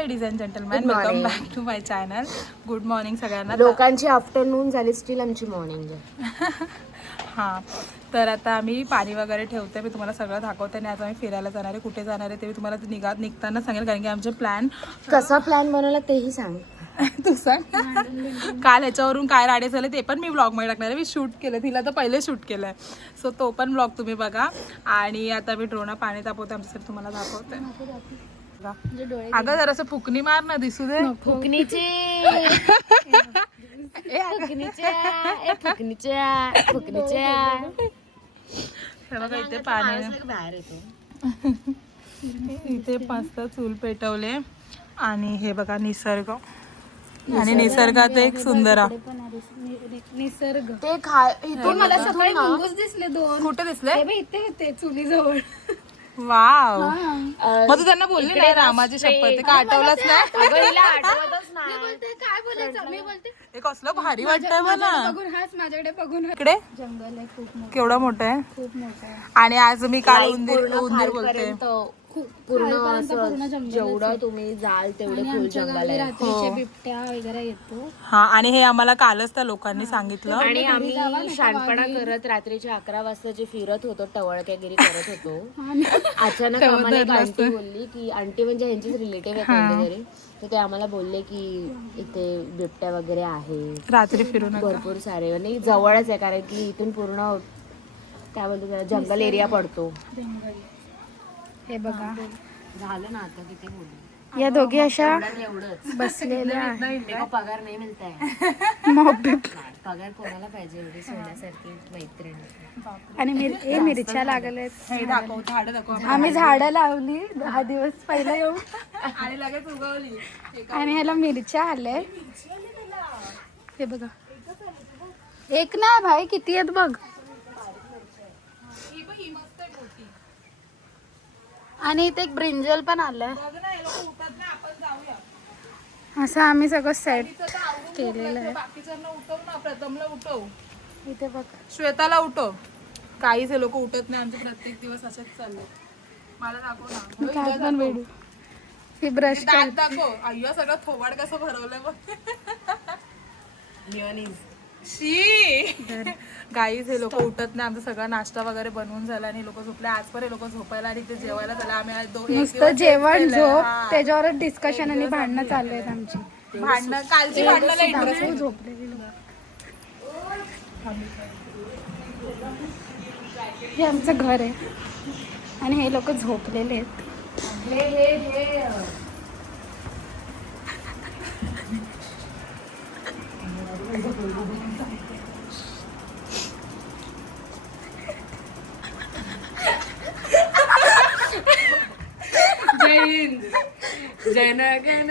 Ladies and gentleman, welcome back to my channel. Good morning सगळ्यांना. लोकांची afternoon झाली, steel आमची मॉर्निंग आहे. हां, तर आता आम्ही पाणी वगैरे ठेवते, मी तुम्हाला सगळं दाखवते. आणि आज आम्ही फिरायला जाणार आहे. कुठे जाणार आहे ते मी तुम्हाला निघताना सांगेल, कारण की आमचे प्लॅन कसा प्लॅन बनवला तेही सांग. तू सांग. काल ह्याच्यावरून काय राडे झाले ते पण मी ब्लॉगमध्ये टाकणार आहे. मी शूट केलं, तिला तर पहिले शूट केलं आहे, सो तो पण ब्लॉग तुम्ही बघा. आणि आता मी ड्रोना पाणी तापवते आमच्यासाठी, तुम्हाला दाखवते. अगं जरासं फुकणी मार ना, दिसू दे. फुकणीचे हे बघा इथे पाणी, बाहेर येतो. इथे मस्त चूल पेटवले. आणि हे बघा निसर्ग, आणि निसर्गात एक सुंदर निसर्ग. ते मला सकाळी मुंगूस दिसले 2. कुठे दिसले? इथे चुली जवळ. वाव, मग तू त्यांना बोलली नाही रामाची शपथ, का आठवलंच नाही? मी बोलते काय बोलायचं, मी बोलते हे कसलं भारी वाटतंय मला. बघून हाच माझ्याकडे बघून. इकडे जंगल आहे खूप मोठं, केवढं मोठं आहे. खूप मोठं आहे. आणि आज मी काल उंदीर बोलते. पूर्ण असं जेवढं तुम्ही जाल तेवढे फुल जंगल आहे. रात्रीचे बिबट्या वगैरे येतो. हा, आणि हे आम्हाला कालच त्या लोकांनी सांगितलं. आणि आम्ही शानपणा करत रात्रीच्या 11 वाजता जे फिरत होतो, टवळक्यागिरी करत होतो, अचानक आम्हाला एक आंटी बोलली की, आंटी म्हणजे ह्यांचीच रिलेटिव्ह आहे कोणते, तर ते आम्हाला बोलले की इथे बिबट्या वगैरे आहे, रात्री फिरून भरपूर सारे. आणि जवळच आहे, कारण की इथून पूर्ण काय बोलतो त्याला, जंगल एरिया पडतो. हे बघा, झालं ना आता किती बोलू. या दोघी अशा एवढंच बसलेल्या तेव्हा पगार नाही मिळताय. पगार कोणाला पाहिजे, एवढी सोन्यासारखी मैत्रीण. आणि मिरच्या लागलेत. हे दाखव, झाडं दाखव. आम्ही झाडं लावली 10 दिवस पहिला येऊन, आणि लगेच उगवली. आणि ह्याला मिरच्या आले. हे बघा, एक नाही भाई, किती आहेत बघ. आणि इथे एक ब्रिंजल पण आलंय. असं आम्ही सगळं सेट केलेलं आहे. बाकीच्यांना उठव ना, प्रथमला उठव, इथे बघ, श्वेताला उठव. काहीच हे लोक उठत नाही, आमचे प्रत्येक दिवस असेच चालले. मला दाखव ना, काय पण व्हिडिओ. ही ब्रश दात दाखव. अय्या सगळं थोबाड कसं भरवलंय बघ. गाईज हे लोक उठत नाही. आमचा सगळा नाश्ता वगैरे बनवून झाला आणि लोक झोपले. आज पण हे लोक झोपायला आणि ते जेवायला झालं. आम्ही आज नुसतं जेवण झोप त्याच्यावरच डिस्कशन आणि भांडणं चालू आहेत आमची. भांडणं, कालची भांडणाला इंटरेस्ट. झोपलेली हे आमचं घर आहे आणि हे लोक झोपलेले आहेत. जय हिंद, जन गण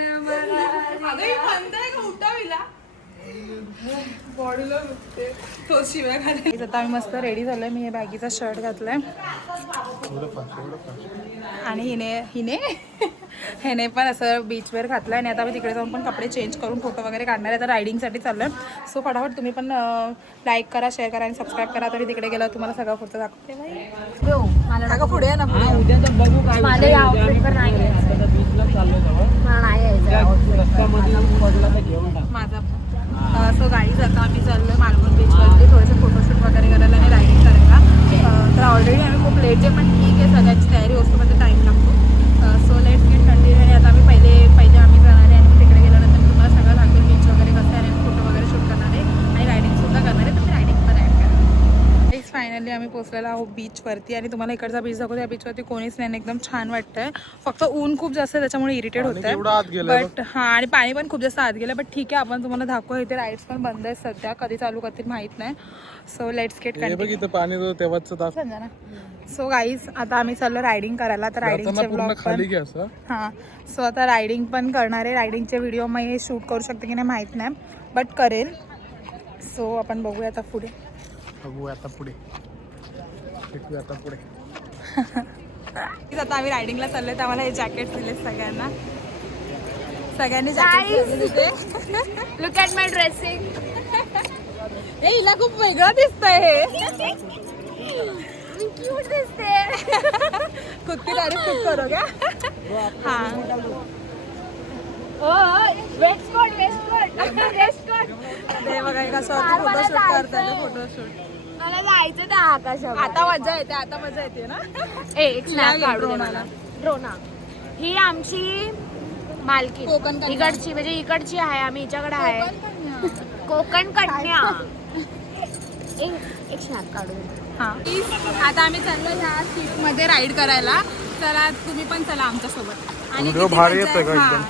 आता आम्ही मस्त रेडी झालोय. मी हे बॅगीचा शर्ट घातलाय आणि ह्याने पण असं बीचवर घातलं. आणि आता आम्ही तिकडे जाऊन पण कपडे चेंज करून फोटो वगैरे काढणार आहे. आता रायडिंगसाठी चाललोय. सो फटाफट तुम्ही पण लाईक करा, शेअर करा आणि सबस्क्राईब करा. तरी तिकडे गेल्यावर तुम्हाला सगळं पुढचं दाखवते. मला पुढे आहे ना, मला या आउटफिटवर नाही यायचं. मला नाही यायचं माझा. सो गाईज आता आम्ही चाललोय मालवण बीचवरती थोडेसे फोटोशूट वगैरे करायला आणि रायडिंग करायला. तर ऑलरेडी आम्ही खूप लेट आहे, पण ठीक आहे, सगळ्यांची तयारी होस्तोपर्यंत टाईम लागतो. So let's get continue. आणि आता आम्ही पहिले आम्ही जाणार आहे आणि तिकडे गेल्यानंतर तुम्हाला सगळं दाखवेल बीच वगैरे कसं आहे, आणि फोटो वगैरे शूट करणार आहे आणि रायडिंगसुद्धा करणार आहे. तर मी रायडिंग पण ॲड करणार. फायनली आम्ही पोहोचलेलो आहोत बीचवरती. आणि तुम्हाला इकडचा बीच दाखवतो. या बीचवरती कोणीच नाही, एकदम छान वाटतंय. फक्त ऊन खूप जास्त आहे त्याच्यामुळे इरिटेट होत आहे. बट हां, आणि पाणी पण खूप जास्त आत गेलं. बट ठीक आहे, आपण तुम्हाला दाखवू. इथे राईड्स पण बंद आहेत सध्या, कधी चालू करतील माहीत नाही. So let's get continue. So guys आता आम्ही चाललो रायडिंग करायला. तर रायडिंगचे ब्लॉग पण हां, सो आता रायडिंग पण करणार आहे. रायडिंगचे व्हिडिओ मी शूट करू शकते की नाही माहीत नाही, बट करेल. सो आपण बघूया आता पुढे. आता आम्ही रायडिंगला चाललोय, तर आम्हाला हे जॅकेट दिले सगळ्यांनी jacket. Look at my dressing. ए, हिला खूप वेगळं दिसतंय हे. क्यूट दिसते. खुद की तारीफ खूप करोगे. हाँ ते बघा कसं फोटोशूट करतात फोटोशूट. मला जायचं त्या आकाशात. आता मजा येते, आता मजा येते ना. एक स्नॅप काढू दे ड्रोनाला. मला. ड्रोना ही आमची मालकी कोकण कन्या. इकडची, म्हणजे इकडची आहे, आम्ही हिच्याकडे आहे. कोकण कन्या. एक स्नॅप काढू दे. हा आता आम्ही चाललो ह्या सीट मध्ये राईड करायला. चला तुम्ही पण चला आमच्या सोबत. आणि व्हिडिओ किती भारी मजा येतोय का आहे. एकदम? हा.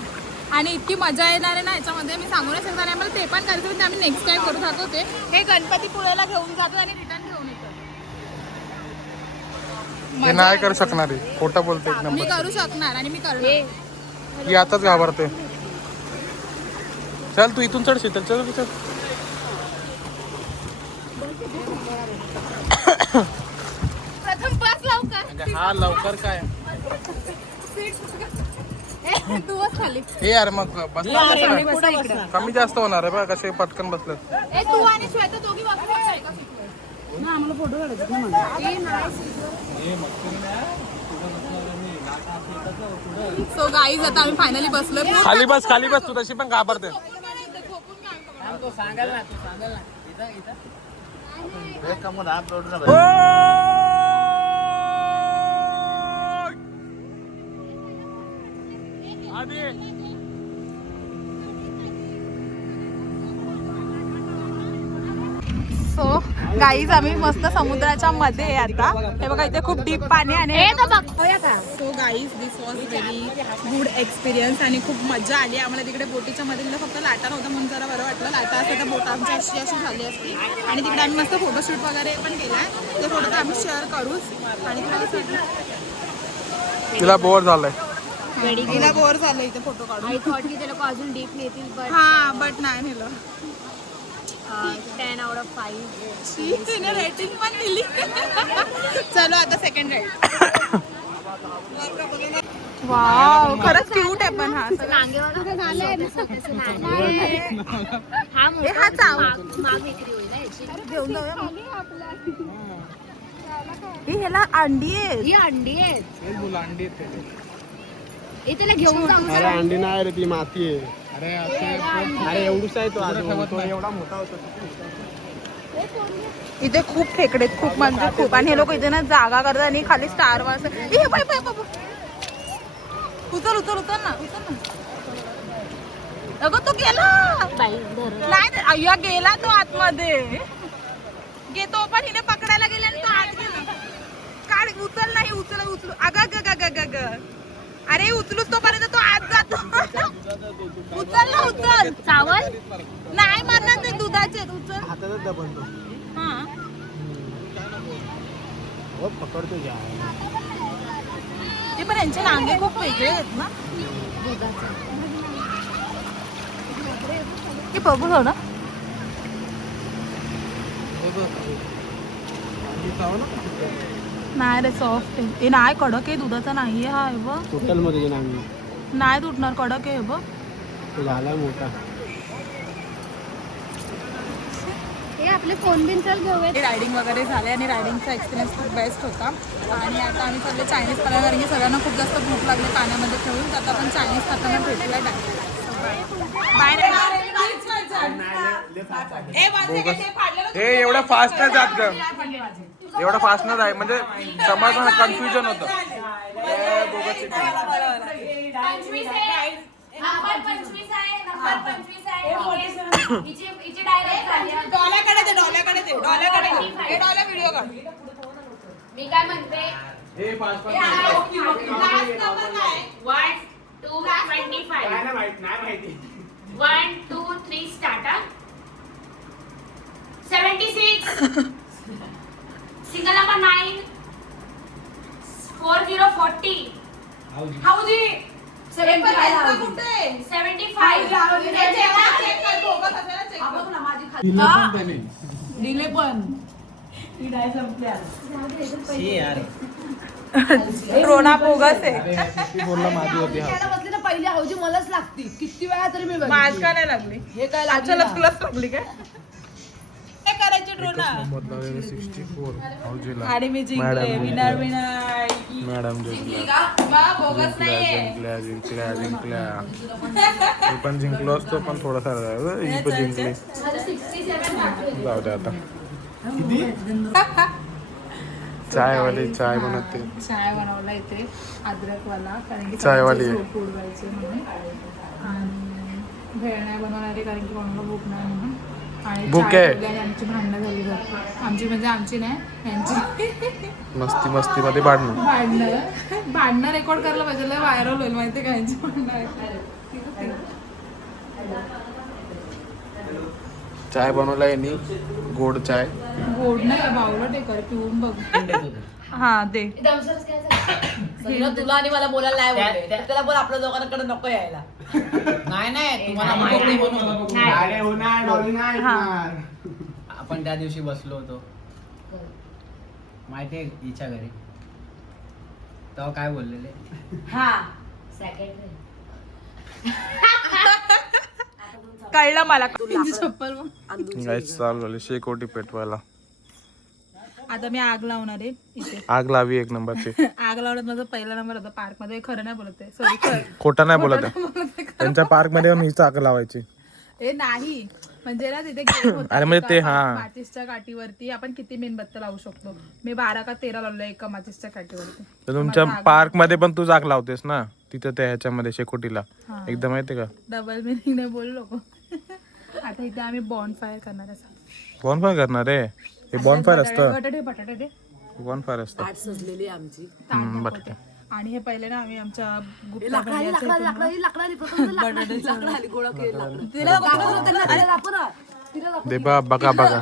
आणि इतकी मजा येणार आहे ना याच्यामध्ये, मी सांगू नाही शकणार. आम्हाला ते पण करायचं, पण आम्ही नेक्स्ट टाइम करू दाखवते. हे गणपतीपुळेला घेऊन जातो आणि रिटर्न घेऊन येतो. हे नाही करू शकणार आहे, खोटं बोलते एक मी नंबर. करू शकणार आणि मी करणार. ती आताच घाबरते. चल तू इथून चढशील, चल चल. प्रथम बस लवकर. हा लवकर काय तू बस खाली. हे यार मग बसला कमी जास्त होणार आहे बा, कसे पटकन बसलं. ए तू आणि श्वेता दोघी बसू एका सीटवर. सो गाईज आता आम्ही फायनली बसलोय. खाली बस तू तशी पण घाबरते. सो गाईज आम्ही मस्त समुद्राच्या मध्ये आहे आता. हे बघा इथे खूप डीप पाणी आणि so guys this was very good experience आणि खूप मजा आली आम्हाला तिकडे. बोटीच्या मध्ये फक्त लाटा नव्हता म्हणून जरा बरं वाटलं. लाटा असं तर बोट आमची अशी झाली असती. आणि तिकडे आम्ही मस्त फोटोशूट वगैरे पण केलाय. ते फोटो तर आम्ही शेअर करूच. आणि तिला बोर झालंय. तिला बोर झालं इथे फोटो काढून. आय थॉट की ते लोक अजून डीप नेतील, पण हा बट नाही नेलं. 10 out of 5. तिने रेटिंग पण दिली. चलो आता सेकंड राईड. वाव खरंच क्यूट आहे पण हा सगळा. हा चाव माग विक्री होईल ना याची. घेऊन जाऊया मग. ही ह्याला अंडी आहे. ही अंडी आहेत. अंडी त्याला घेऊन जाऊ. अरे अंडी नाही रे, ती माती आहे. अरे एवढूच आहे तो एवढा मोठा होता. इथे खूप खेकडे आहेत, खूप म्हणजे खूप. आणि हे लोक इथे ना जागा करतात आणि खाली स्टार वास. उचल उचल उचल ना, उचल ना. अगं तो गेला नाही. अय्या गेला तो आतमध्ये. घेतो पण हिने पकडायला गेले आणि तो आत गेला. काढ उचल नाही, उचल उचलू. अगं अरे उचलूच तोपर्यंत तो आत जातो. उचल ना, उचल. चावल नाही मारणार ते दुधाचे. उचल. हातातच दबलतो. हा हो पकडतो जा. ते पण यांचे नांगे खूप वेगळे आहेत ना. की बघू थोडं. नाही रे सॉफ्ट आहे. हे नाही कडक आहे, दुधाचा नाहीये हा. हे बघ टोटल मध्ये नाही तुटणार, कडक आहे. हे बघ झाला मोठा. हे आपले फोन बिन चल घेऊया. रायडिंग वगैरे झाले आणि रायडिंगचा एक्सपिरियन्स खूप बेस्ट होता. आणि आता आम्ही चालले चायनीज खायला, कारण की सगळ्यांना खूप जास्त भूक लागली पाण्यामध्ये ठेवून. आता आपण चायनीज खाताना भेटूया हे एवढं फास्ट नाही जात ग, एवढं फास्ट नाही जाय म्हणजे समज कन्फ्युजन होतं. मी काय म्हणते 1 2 3 स्टार्ट. 76 सिंगल नंबर 9 4040 हाऊजी 75 दिले पण रोना बोगस आहे. बोलला माझी होती. पहिली हौजी मलाच लागती किती वेळा तरी मी माझ का नाही लागली. हे काय अचानक तुलाच लागली काय करायची 64 हौजीला. आणि मी जिंकले विनर विनर मॅडम जिंकल्या. मी पण जिंकलो असतो पण थोडासा ही पण जिंकली. जाऊ दे आता. चायवाली चाय बनवते. चाय बनवला इथे अद्रकवाला कारण की चायवाली आहे. झोप उडवायची म्हणून आणि भेळ नाही बनवणारे कारण की कोणाला भूक नाही म्हणून आणि भूक चाय आहे. ठेवल्याने आमची भांडणं झाली भरपूर. आमची म्हणजे आमची नाही यांची मस्ती मध्ये भांडण. भांडणं रेकॉर्ड करायला पाहिजे लय व्हायरल होईल माहिती का यांची भांडणं. चाय बनवला यांनी गोड चाय. गोड नाही बावलं टेकर पिऊन बघ. हा दे तुला आणि मला बोलायला नाही बोलले. त्याला बोल आपल्या दोघांकडे नको यायला. नाही तुम्हाला माहिती आपण त्या दिवशी बसलो होतो माहितीये हिच्या घरी तेव्हा काय बोललेले. हा सेकंड कळलं मला तुझी चप्पल गाईस चालू झाली शेकोटी पेटवायला. आता मी आग लावणार आहे इथे. आग लावी एक नंबरची. आग लावण्यात माझा पहिला नंबर होता पार्क मध्ये. खरं नाही बोलत आहे सॉरी. खोटं नाही बोलत आहे. त्यांच्या पार्क मध्ये मीच आग लावायची. ए नाही म्हणजे ना तिथे game होता अरे म्हणजे ते एका हा. माचीसच्या काठीवरती आपण किती मेणबत्त्या लावू शकतो. मी 12 का 13 लावलं एका माचीसच्या काठीवरती. तर तुमच्या पार्क मध्ये पण तू आग लावतेस ना तिथं त्या ह्याच्यामध्ये शेकोटीला. एकदम माहितीये का डबल मिनिंग नाही बोललो. आता इथे आम्ही बॉन्ड फायर करणार आहे. बॉनफायर करणार आहे. हे बॉनफायर असतं. बटाटे दे बॉनफायर असतं. सजलेली आमची. बटाटे. आणि हे पहिले ना आम्ही आमच्या गुप्ता दे बघा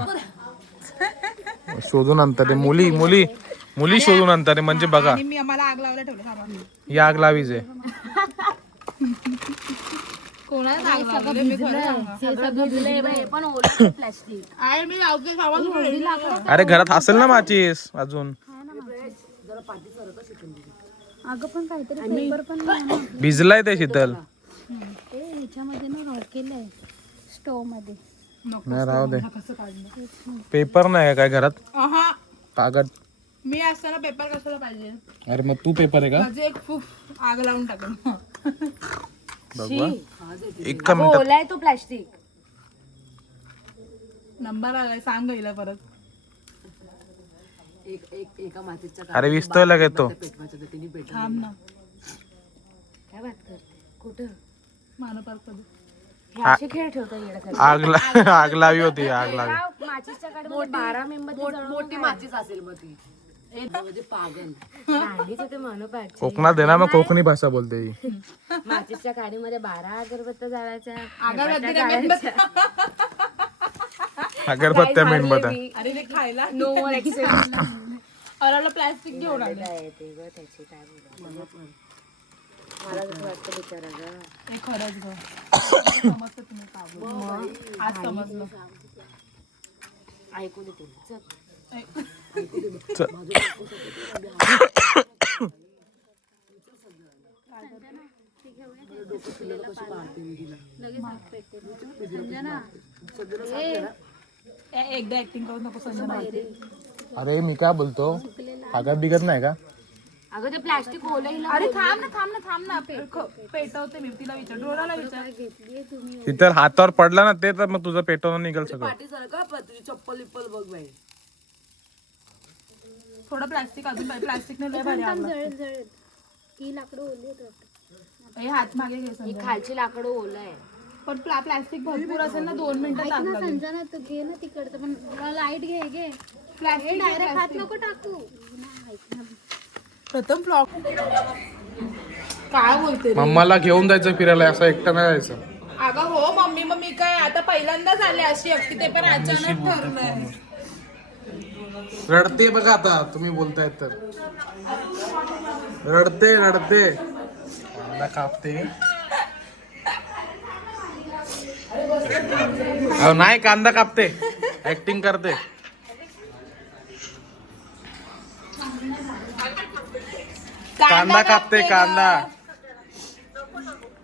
शोधून आणतात मुली शोधून आणतात म्हणजे बघा. आणि मी मला आग लावायला ठेवलं. ही आग लावीच आहे. कोणाला आग लावली मी खरं सांगा. पण ओलं प्लास्टिक. आहे मी लावते सामान. अरे घरात असेल ना माचीस अजून. अगं पण काहीतरी पेपर पण नाही ना. भिजलाय ते शीतल. ते ह्याच्यामध्ये ना रॉक केलंय स्टोव मध्ये. नाही राहू दे. पेपर नाही काय घरात अहा कागद. मी असताना पेपर कशाला पाहिजे. अरे मग तू पेपर आहे का. माझे एक फूफ आग लावून टाकेल. बघवा एका मिनिटात. ओलाय तो प्लास्टिक. नंबर आलाय सांग गेला परत. एका मातीच्या अरे विस्तोय लागेल तो. थांब ना काय बात करते. कुठं मानव पार्क मध्ये. हे असे खेळ ठेवता येण्यासाठी. आग लावी होती आग लावी. माचीच्या काडीमध्ये 12 मेंबर मोठी माचीच असेल मग ती. म्हणजे पागल ते मनोपाठ. कोकणात आहे ना मग कोकणी भाषा बोलते ही. माचीच्या काडीमध्ये 12 अगरबत्त्या जाळायच्या. अगरबत्त्या मेणबत्त्या. अरे ते खायला नो वन एक्सेप्ट. अरे प्लास्टिक घेऊन आले. त्याची काय मला कसं वाटतं बिचारा ग. हे खरंच ग समजतं तुम्ही का बोलता. आज समजलं. ऐकू देते चल. एकदा ऍक्टिंग करून नको संजना. अरे मी काय बोलतो कागद बिगत नाही का. अगं ते प्लास्टिक ओलं. अरे थांब ना पेटवते मी. तिला विचार डोराला विचार. तिथं हातावर पडला ना ते तर मग तुझं पेटवून निघेल सगळं. चप्पल विप्पल बघ बाई. थोडं प्लास्टिक अजून प्लास्टिक नाही लय भारी आवडलं. ही लाकडं ओली आहेत वाटतं. हे हात मागे घे ही संजना. खालची लाकडं ओलं आहे. पण प्लास्टिक भरपूर असेल ना 2 मिनिटं ऐक ना लागतात. संजना तू घे ना तिकडचं पण लाईट घे प्लास्टिक डायरेक्ट हात नको टाकू. नाही, ऐक ना. प्रथम फ्लॉप काय बोलते रे? मम्माला घेऊन जायचं फिरायला असं एकटं नाही जायचं. अगं हो मम्मी काय आता पहिल्यांदाच आले अशी एकटी. ते पण अचानक ठरलंय. रडते बघा आता तुम्ही बोलतायत तर. रडते कांदा कापते. नाही कांदा कापते ऍक्टिंग करते. कांदा कापते कांदा.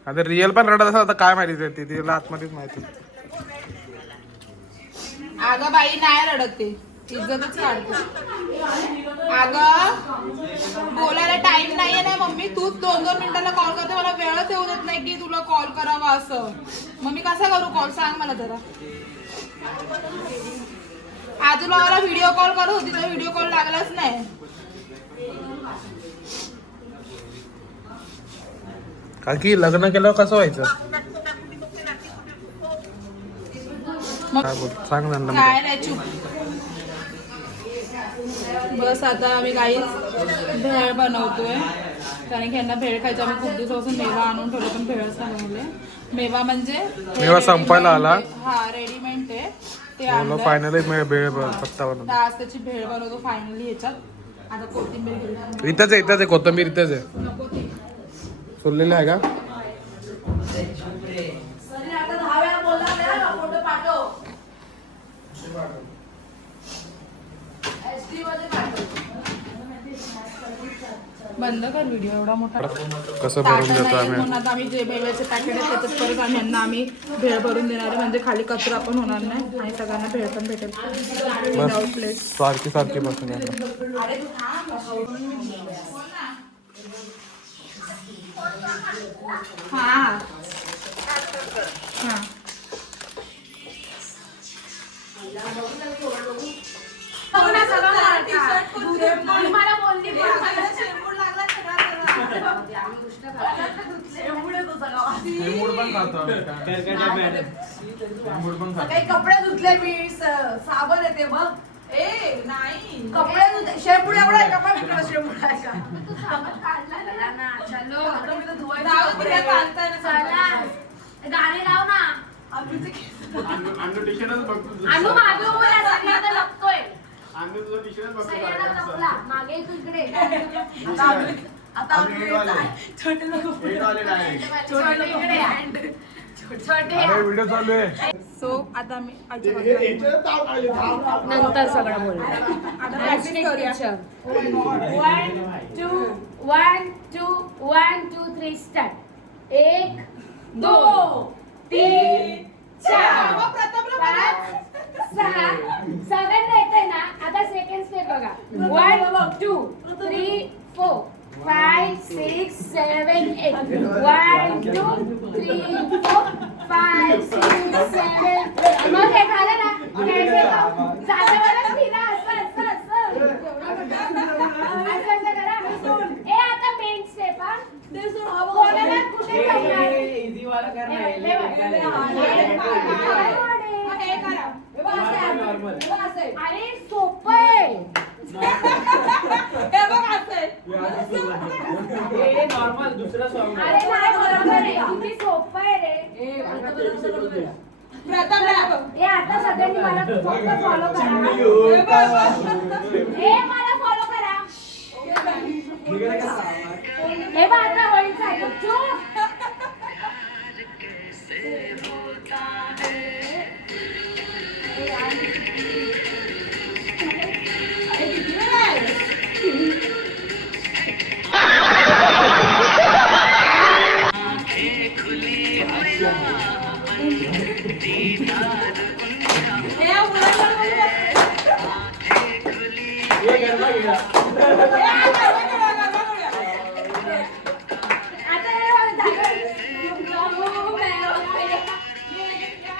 आता रिअल पण रडत असं आता काय माहिती तिला आतमध्येच माहिती. अगं बाई नाही रडत ते इज्जतच काढते. अगं बोलायला टाइम नाहीये ना मम्मी, तूच 2-2 मिनिटाला कॉल करते, मला वेळच येऊ देत नाही की तुला कॉल करावा असं. मग मी कसा करू कॉल सांग मला जरा. आज तुला मला व्हिडिओ कॉल करत होती तर व्हिडिओ कॉल लागलाच नाही. काकी लग्न केल्यावर कसं व्हायचं? काय बोल सांग ना. काय नाही चुप बस. आता आम्ही काहीच भेळ बनवतोय कारण की यांना भेळ खायचं. आम्ही खूप दिवसापासून मेवा आणून ठेवलं पण भेळच बनवले. मेवा म्हणजे मेवा संपायला आला. हा रेडीमेड आहे ते बोलो फायनली भेळ पत्ता बनवतो. आज त्याची भेळ बनवतो फायनली. ह्याच्यात आता कोथिंबीर घेऊ. इथंच आहे कोथिंबीर इथंच आहे. नको ती सोडलेलं आहे का? बंद कर व्हिडिओ एवढा मोठा. कसं भरून देतो नाही आम्ही. म्हणून आता आम्ही जे भेळचे पॅकेट आहेत त्याच्यात परत आम्ही यांना आम्ही भेळ भरून देणार आहे. म्हणजे खाली कचरा पण होणार नाही आणि सगळ्यांना भेळ पण भेटेल. Without plate. सारखी बसून हा हा कपडे धुतले मी साबण येते मग ए नाही कपडे धुतले शेंबूड एवढा आहे कपडे विकला शेंबूडाच्या गाणे लाव ना. अनु मागे उभा आहे, सगळ्यांना लपतोय. सगळ्यांना लपला. मागे तू इकडे. आता छोटे लोक छोटे व्हिडिओ चालू आहे. सो आता मी नंतर सगळं बोलू. आता प्रॅक्टिस करूया. 1 2 3 स्टार्ट. 1 2 3 4 5 6 सगळ्यांना येतंय ना. आता सेकंड स्टेप बघा. 1 2 3 4 5 6 7 8 1 2 3 4 5 6 7 मग हे झालं ना. जागेवरच फिरा. असं करा. ए आता मेन स्टेप हा. कोणाला कुठे जाणार? अरे सोपं आहे. अरे नाही बरोबर आहे. किती सोपं आहे रे. हे आता सगळ्यांनी मला फक्त फॉलो करा. हे मला फॉलो करा. हे बघ आता होळीचं आहे. चूप.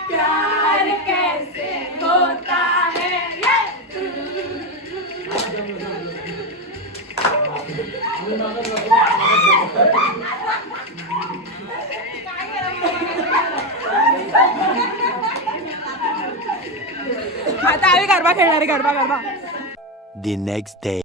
प्यार कैसे होता है आता आम्ही गरबा खेळणार आहे. Garba The next day.